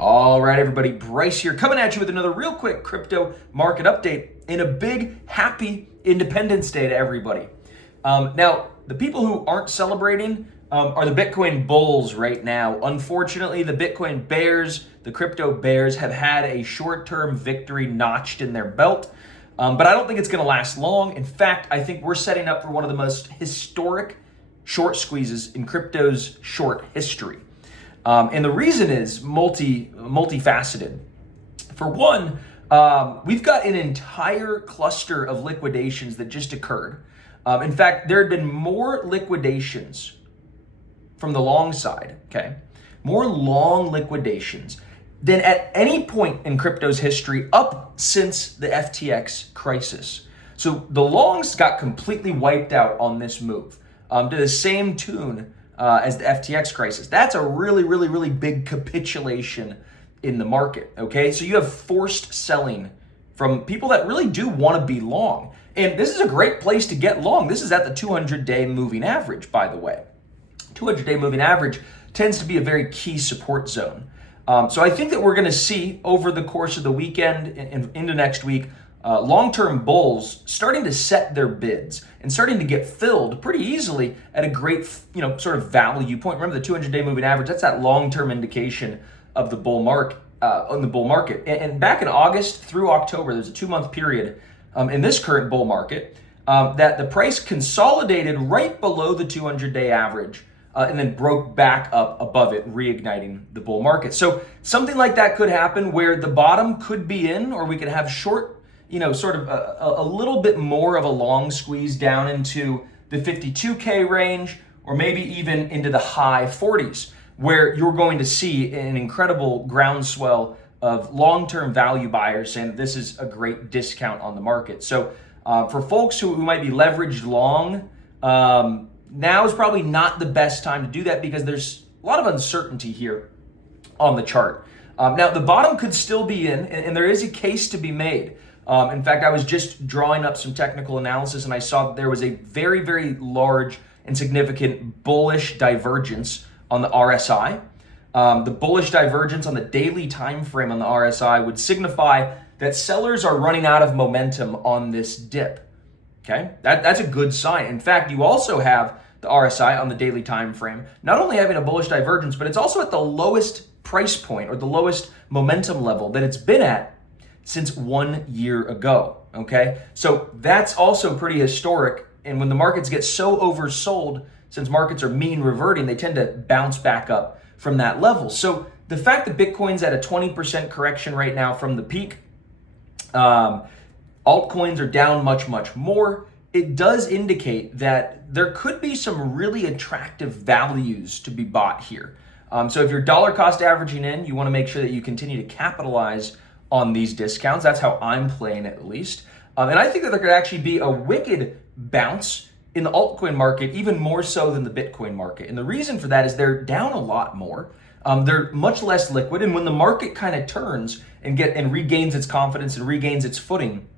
All right, everybody, Bryce here, coming at you with another real quick crypto market update and a big happy Independence Day to everybody. Now, the people who aren't celebrating are the Bitcoin bulls right now. Unfortunately, the Bitcoin bears, the crypto bears, have had a short-term victory notched in their belt, but I don't think it's going to last long. In fact, I think we're setting up for one of the most historic short squeezes in crypto's short history. And the reason is multifaceted. For one, we've got an entire cluster of liquidations that just occurred. In fact, there had been more liquidations from the long side, okay? More long liquidations than at any point in crypto's history up since the FTX crisis. So the longs got completely wiped out on this move, to the same tune as the FTX crisis. That's a really big capitulation in the market, okay? So you have forced selling from people that really do want to be long. And this is a great place to get long. This is at the 200-day moving average, by the way. 200-day moving average tends to be a very key support zone. So I think that we're going to see over the course of the weekend and into next week, long-term bulls starting to set their bids and starting to get filled pretty easily at a great, sort of value point. Remember the 200-day moving average, that's that long-term indication of the bull market, on the bull market. And back in August through October, there's a 2-month period in this current bull market that the price consolidated right below the 200-day average and then broke back up above it, reigniting the bull market. So something like that could happen where the bottom could be in, or we could have short, sort of a little bit more of a long squeeze down into the 52K range, or maybe even into the high 40s, where you're going to see an incredible groundswell of long-term value buyers saying this is a great discount on the market. So for folks who might be leveraged long, now is probably not the best time to do that because there's a lot of uncertainty here on the chart. Now, the bottom could still be in, and there is a case to be made. In fact, I was just drawing up some technical analysis and I saw that there was a very large and significant bullish divergence on the RSI. The bullish divergence on the daily time frame on the RSI would signify that sellers are running out of momentum on this dip. Okay, that's a good sign. In fact, you also have the RSI on the daily time frame not only having a bullish divergence, but it's also at the lowest price point or the lowest momentum level that it's been at since 1 year ago, okay? So that's also pretty historic. And when the markets get so oversold, since markets are mean reverting, they tend to bounce back up from that level. So the fact that Bitcoin's at a 20% correction right now from the peak, altcoins are down much more, it does indicate that there could be some really attractive values to be bought here. So if you're dollar cost averaging in, you want to make sure that you continue to capitalize on these discounts. That's how I'm playing it, at least. And I think that there could actually be a wicked bounce in the altcoin market, even more so than the Bitcoin market. And the reason for that is they're down a lot more. They're much less liquid. And when the market kind of turns and regains its confidence and regains its footing,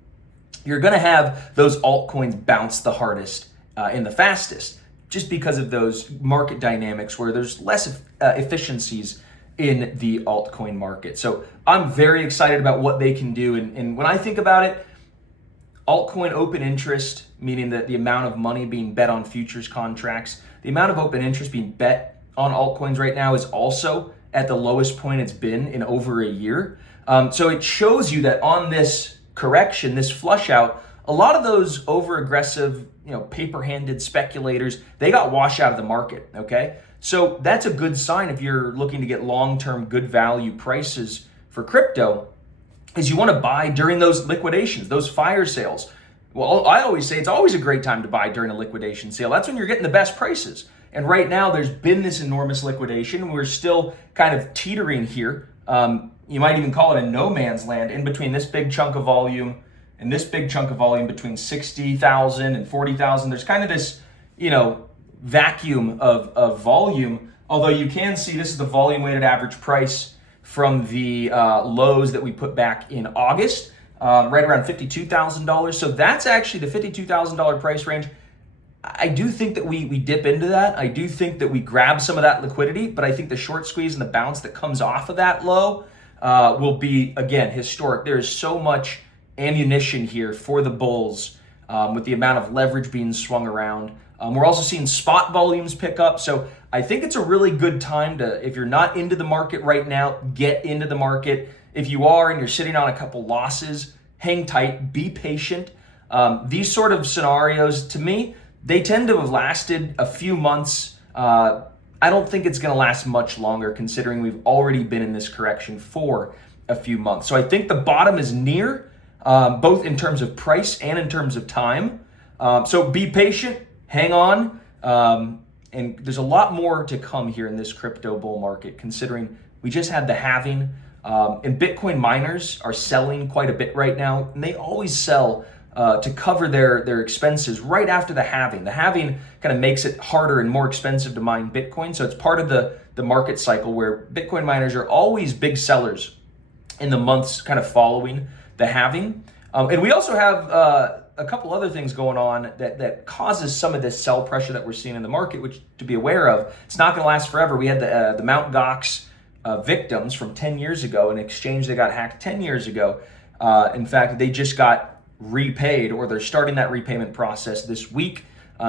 you're going to have those altcoins bounce the hardest and the fastest, just because of those market dynamics where there's less efficiencies in the altcoin market. So I'm very excited about what they can do. And when I think about it, altcoin open interest, meaning that the amount of money being bet on futures contracts, the amount of open interest being bet on altcoins right now is also at the lowest point it's been in over a year. So it shows you that on this correction, this flush out, a lot of those over aggressive, paper-handed speculators, they got washed out of the market, okay? So that's a good sign if you're looking to get long-term good value prices for crypto, is you want to buy during those liquidations, those fire sales. Well, I always say it's always a great time to buy during a liquidation sale. That's when you're getting the best prices. And right now there's been this enormous liquidation. We're still kind of teetering here. You might even call it a no man's land in between this big chunk of volume and this big chunk of volume between 60,000 and 40,000. There's kind of this, vacuum of volume. Although you can see this is the volume weighted average price from the lows that we put back in August, right around $52,000. So that's actually the $52,000 price range. I do think that we dip into that. I do think that we grab some of that liquidity, but I think the short squeeze and the bounce that comes off of that low will be, again, historic. There is so much ammunition here for the bulls with the amount of leverage being swung around. We're also seeing spot volumes pick up. So I think it's a really good time to, if you're not into the market right now, get into the market. If you are and you're sitting on a couple losses, hang tight, be patient. These sort of scenarios, to me, they tend to have lasted a few months. I don't think it's going to last much longer, considering we've already been in this correction for a few months. So I think the bottom is near, both in terms of price and in terms of time. So be patient, hang on. And there's a lot more to come here in this crypto bull market, considering we just had the halving. And Bitcoin miners are selling quite a bit right now, and they always sell to cover their expenses right after the halving. The halving kind of makes it harder and more expensive to mine Bitcoin. So it's part of the market cycle where Bitcoin miners are always big sellers in the months kind of following the halving. And we also have a couple other things going on that causes some of this sell pressure that we're seeing in the market, which to be aware of. It's not going to last forever. We had the Mt. Gox victims from 10 years ago, an exchange that got hacked 10 years ago. In fact, they just got repaid, or they're starting that repayment process this week.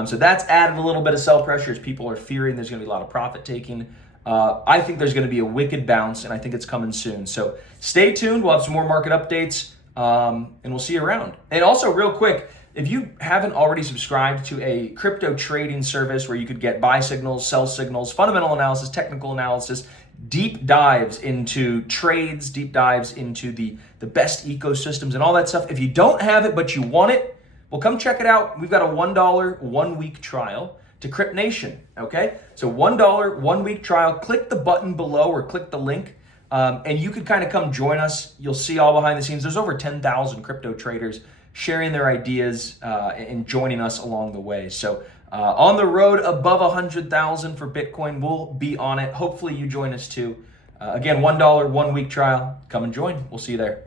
So that's added a little bit of sell pressure as people are fearing there's going to be a lot of profit taking. I think there's going to be a wicked bounce, and I think it's coming soon. So stay tuned. We'll have some more market updates, and we'll see you around. And also, real quick, if you haven't already subscribed to a crypto trading service where you could get buy signals, sell signals, fundamental analysis, technical analysis, deep dives into trades, deep dives into the best ecosystems and all that stuff. If you don't have it, but you want it, well, come check it out. We've got a $1 1-week trial to Crypt Nation, okay? So $1 1-week trial. Click the button below or click the link, and you could kind of come join us. You'll see all behind the scenes. There's over 10,000 crypto traders sharing their ideas and joining us along the way. So on the road above 100,000 for Bitcoin, we'll be on it. Hopefully you join us too. Again, $1 1-week trial. Come and join. We'll see you there.